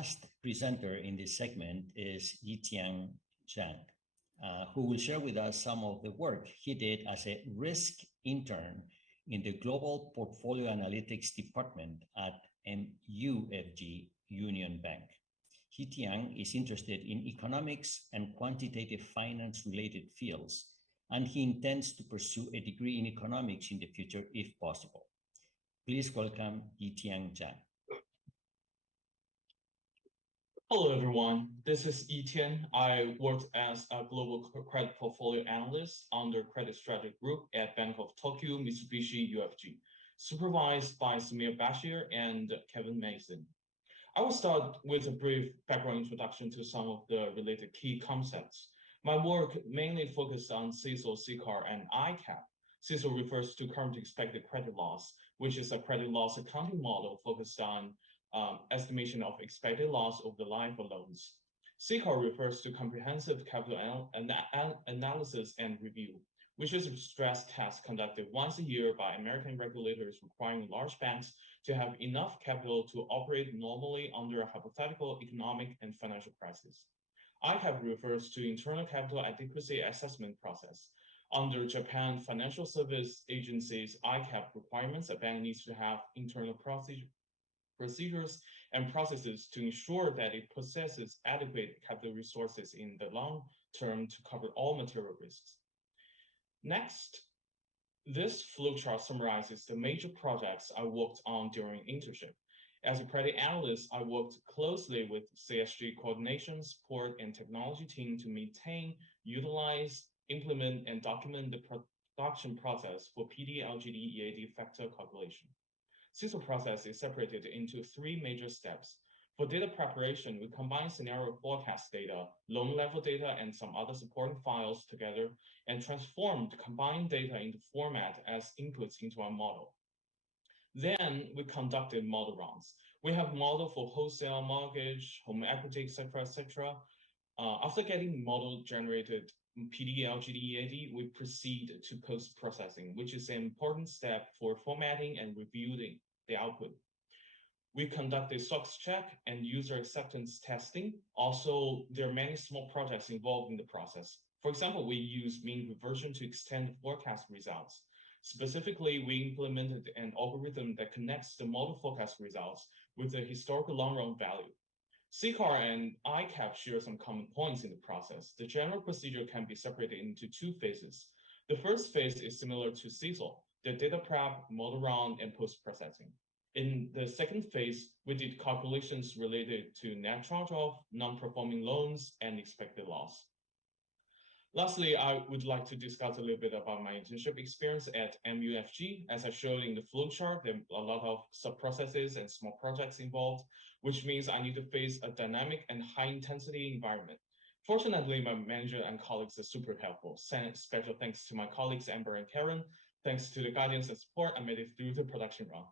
last presenter in this segment is Yitian Zhang, who will share with us some of the work he did as a risk intern in the Global Portfolio Analytics Department at MUFG Union Bank. Yitian is interested in economics and quantitative finance related fields, and he intends to pursue a degree in economics in the future if possible. Please welcome Yitian Zhang. Hello, everyone. This is Yitian. I worked as a global credit portfolio analyst under Credit Strategy Group at Bank of Tokyo, Mitsubishi UFG, supervised by Samir Bashir and Kevin Mason. I will start with a brief background introduction to some of the related key concepts. My work mainly focused on CECL, CCAR, and ICAP. CECL refers to current expected credit loss, which is a credit loss accounting model focused on estimation of expected loss over the life of loans. CCAR refers to comprehensive capital analysis and review, which is a stress test conducted once a year by American regulators requiring large banks to have enough capital to operate normally under a hypothetical economic and financial crisis. ICAP refers to internal capital adequacy assessment process. Under Japan Financial Service Agency's ICAP requirements, a bank needs to have internal procedures and processes to ensure that it possesses adequate capital resources in the long term to cover all material risks. Next, this flowchart summarizes the major projects I worked on during internship. As a credit analyst, I worked closely with CSG coordination, support, and technology team to maintain, utilize, implement, and document the production process for PD, LGD, EAD factor calculation. CECL process is separated into three major steps. For data preparation, we combine scenario forecast data, loan level data, and some other supporting files together and transform the combined data into format as inputs into our model. Then we conducted model runs. We have model for wholesale mortgage, home equity, etc. After getting model generated PD, LGD, EAD, we proceed to post-processing, which is an important step for formatting and reviewing the output. We conduct a SOX check and user acceptance testing. Also, there are many small projects involved in the process. For example, we use mean reversion to extend forecast results. Specifically, we implemented an algorithm that connects the model forecast results with the historical long-run value. CCAR and ICAP share some common points in the process. The general procedure can be separated into two phases. The first phase is similar to CECL, the data prep, model run, and post-processing. In the second phase, we did calculations related to net charge-off, non-performing loans, and expected loss. Lastly, I would like to discuss a little bit about my internship experience at MUFG. As I showed in the flowchart, there are a lot of sub-processes and small projects involved, which means I need to face a dynamic and high-intensity environment. Fortunately, my manager and colleagues are super helpful. Special thanks to my colleagues, Amber and Karen. Thanks to the guidance and support, I made it through the production run.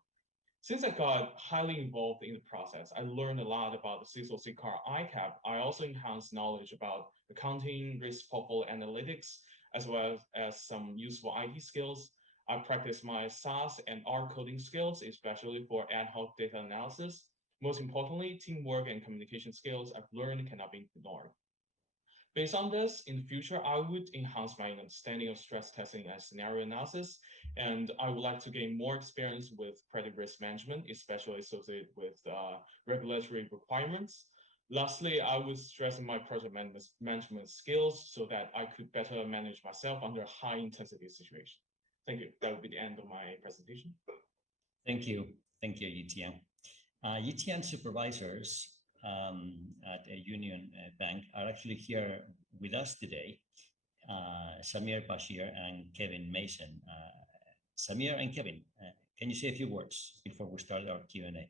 Since I got highly involved in the process, I learned a lot about the CECL, CCAR, ICAP. I also enhanced knowledge about accounting, risk portfolio analytics, as well as some useful IT skills. I practiced my SAS and R coding skills, especially for ad hoc data analysis. Most importantly, teamwork and communication skills I've learned cannot be ignored. Based on this, in the future, I would enhance my understanding of stress testing and scenario analysis, and I would like to gain more experience with credit risk management, especially associated with regulatory requirements. Lastly, I would stress my project management skills so that I could better manage myself under a high-intensity situation. Thank you. That will be the end of my presentation. Thank you, Yitian. Yitian supervisors at a Union Bank are actually here with us today, Samir Bashir and Kevin Mason. Samir and Kevin, can you say a few words before we start our Q&A?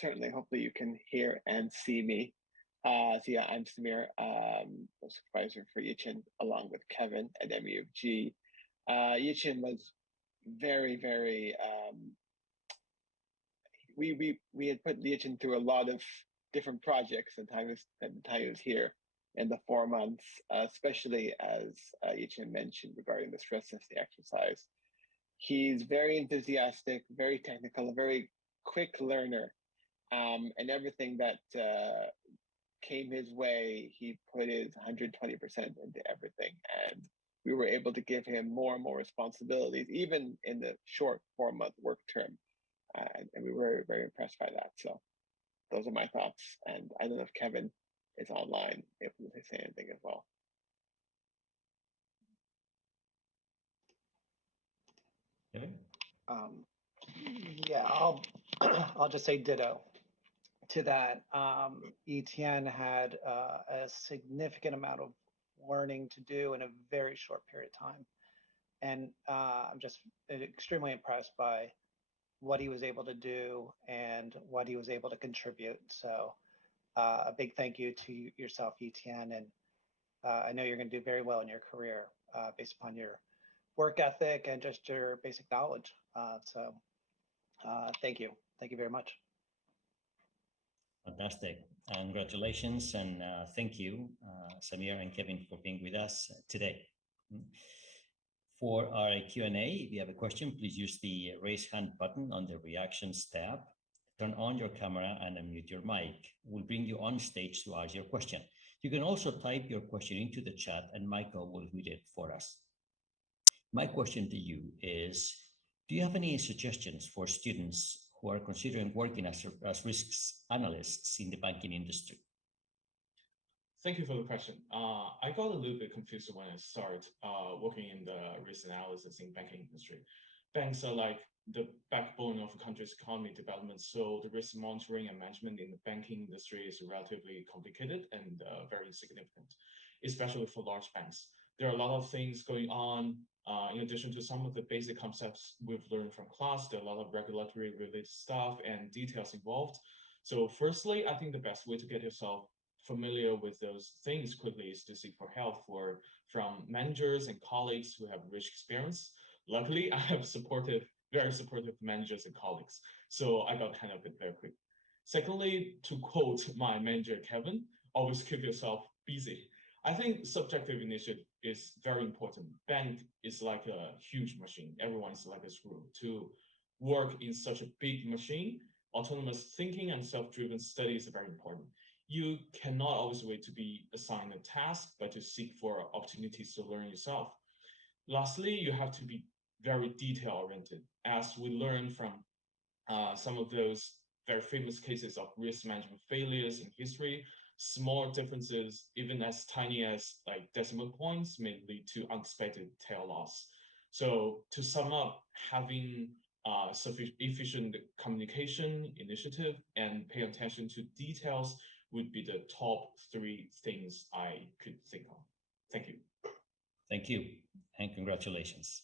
Certainly, hopefully you can hear and see me. So yeah, I'm Samir, supervisor for Yitian, along with Kevin at MUFG. Yitian was very, we had put Yitian through a lot of different projects at the time he was here in the 4 months, especially as Yitian mentioned regarding the stress testing exercise. He's very enthusiastic, very technical, a very quick learner. And everything that came his way, he put his 120% into everything. And we were able to give him more and more responsibilities, even in the short 4-month work term. And we were very, very impressed by that. So those are my thoughts. And I don't know if Kevin is online, if they say anything as well. Kevin? Yeah, I'll just say ditto to that. Yitian had a significant amount of learning to do in a very short period of time. And I'm just extremely impressed by what he was able to do and what he was able to contribute. So a big thank you to yourself, Yitian. And I know you're going to do very well in your career based upon your work ethic and just your basic knowledge. So thank you. Thank you very much. Fantastic. Congratulations and thank you, Samir and Kevin, for being with us today. For our Q&A, if you have a question, please use the raise hand button on the reactions tab. Turn on your camera and unmute your mic. We'll bring you on stage to ask your question. You can also type your question into the chat and Michael will read it for us. My question to you is, do you have any suggestions for students who are considering working as risks analysts in the banking industry? Thank you for the question. I got a little bit confused when I started working in the risk analysis in banking industry. Banks are like the backbone of a country's economy development, so the risk monitoring and management in the banking industry is relatively complicated and very significant, especially for large banks. There are a lot of things going on. In addition to some of the basic concepts we've learned from class, there are a lot of regulatory related stuff and details involved. So firstly, I think the best way to get yourself familiar with those things quickly is to seek for help from managers and colleagues who have rich experience. Luckily, I have very supportive managers and colleagues, so I got kind of it very quick. Secondly, to quote my manager, Kevin, always keep yourself busy. I think subjective initiative is very important. Bank is like a huge machine. Everyone's like a screw. To work in such a big machine, autonomous thinking and self-driven study is very important. You cannot always wait to be assigned a task, but to seek for opportunities to learn yourself. Lastly, you have to be very detail-oriented. As we learn from some of those very famous cases of risk management failures in history, small differences, even as tiny as like decimal points, may lead to unexpected tail loss. So to sum up, having sufficient efficient communication initiative and pay attention to details would be the top 3 things I could think of. Thank you. Thank you, and congratulations.